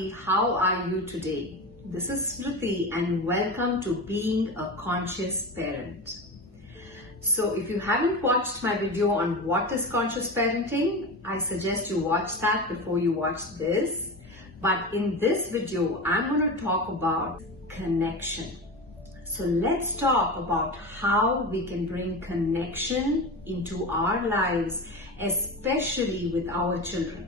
everybody, how are you today? This is Smruti and welcome to Being a Conscious Parent. So if you haven't watched my video on what is conscious parenting, I suggest you watch that before you watch this. But in this video, I'm going to talk about connection. So let's talk about how we can bring connection into our lives, especially with our children.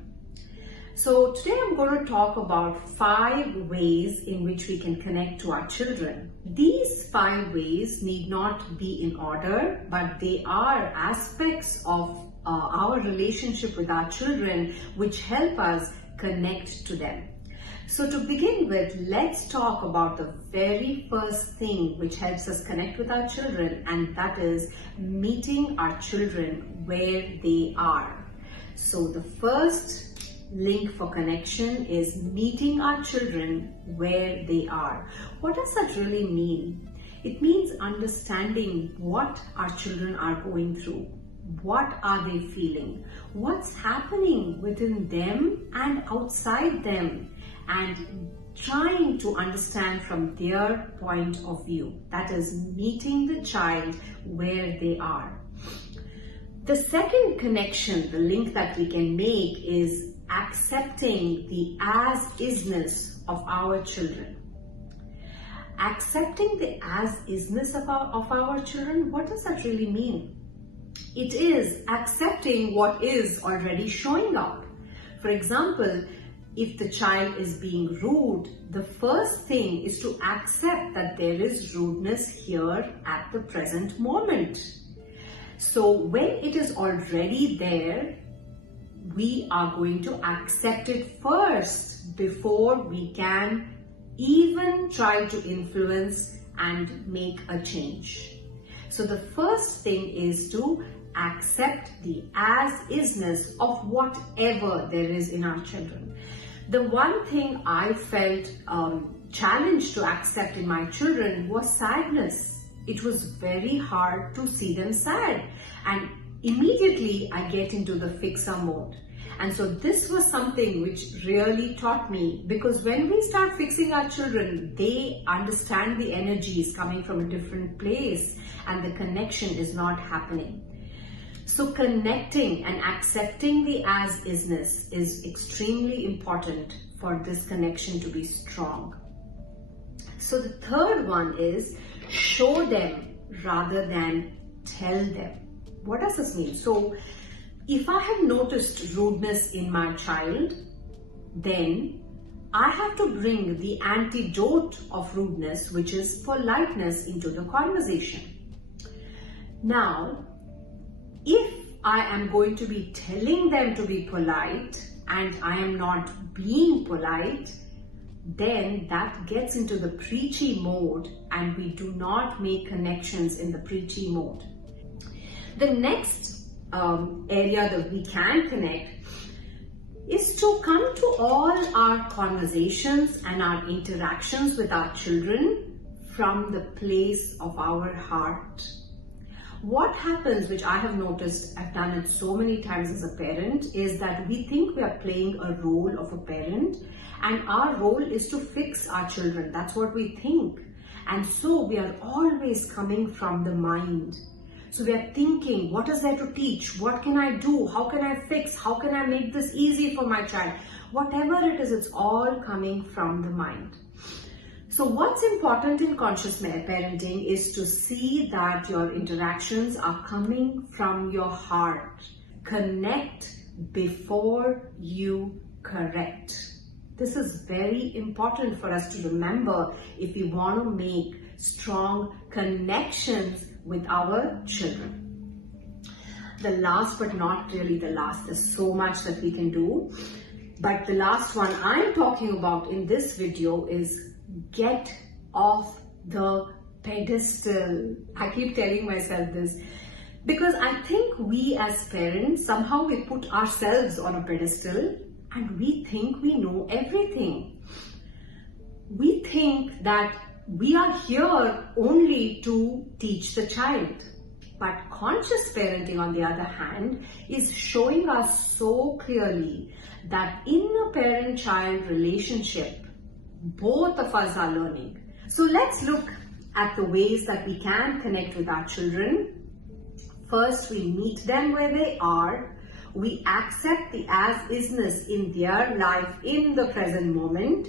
So today I'm going to talk about 5 ways in which we can connect to our children. These 5 ways need not be in order, but they are aspects of our relationship with our children which help us connect to them. So to begin with, let's talk about the very first thing which helps us connect with our children, and that is meeting our children where they are. So the first link for connection is meeting our children where they are. What does that really mean? It means understanding what our children are going through. What are they feeling? What's happening within them and outside them? And trying to understand from their point of view. That is meeting the child where they are. The second connection, the link that we can make, is accepting the as-isness of our children. Accepting the as-isness of our children, what does that really mean? It is accepting what is already showing up. For example, if the child is being rude, the first thing is to accept that there is rudeness here at the present moment. So when it is already there, we are going to accept it first before we can even try to influence and make a change. So the first thing is to accept the as-isness of whatever there is in our children. The one thing I felt challenged to accept in my children was sadness. It was very hard to see them sad, and immediately I get into the fixer mode. And so this was something which really taught me, because when we start fixing our children, they understand the energies coming from a different place and the connection is not happening. So connecting and accepting the as-isness is extremely important for this connection to be strong. So the third one is show them rather than tell them. What does this mean? So if I have noticed rudeness in my child, then I have to bring the antidote of rudeness, which is politeness, into the conversation. Now, if I am going to be telling them to be polite and I am not being polite, then that gets into the preachy mode and we do not make connections in the preachy mode. The next area that we can connect is to come to all our conversations and our interactions with our children from the place of our heart. What happens, which I have noticed, I've done it so many times as a parent, is that we think we are playing a role of a parent and our role is to fix our children. That's what we think. And so we are always coming from the mind. So we are thinking, what is there to teach? What can I do? How can I fix? How can I make this easy for my child? Whatever it is, it's all coming from the mind. So what's important in conscious parenting is to see that your interactions are coming from your heart. Connect before you correct. This is very important for us to remember if we want to make strong connections with our children. The last but not really the last, there's so much that we can do. But the last one I'm talking about in this video is get off the pedestal. I keep telling myself this because I think we as parents, somehow we put ourselves on a pedestal and we think we know everything. We think that we are here only to teach the child. But conscious parenting, on the other hand, is showing us so clearly that in a parent-child relationship, both of us are learning. So let's look at the ways that we can connect with our children. First, we meet them where they are. We accept the as-isness in their life in the present moment.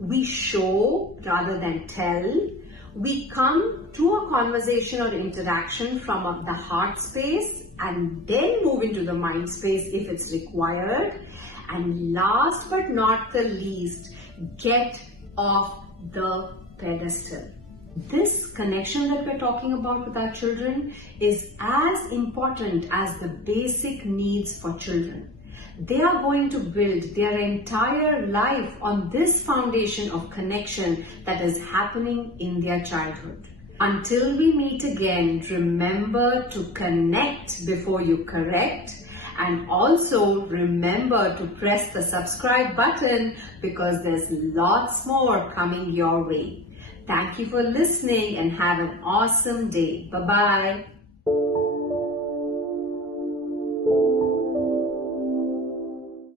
We show rather than tell. We come to a conversation or interaction from the heart space and then move into the mind space if it's required. And last but not the least, get off the pedestal. This connection that we're talking about with our children is as important as the basic needs for children. They are going to build their entire life on this foundation of connection that is happening in their childhood. Until we meet again, remember to connect before you correct, and also remember to press the subscribe button because there's lots more coming your way. Thank you for listening and have an awesome day. Bye-bye.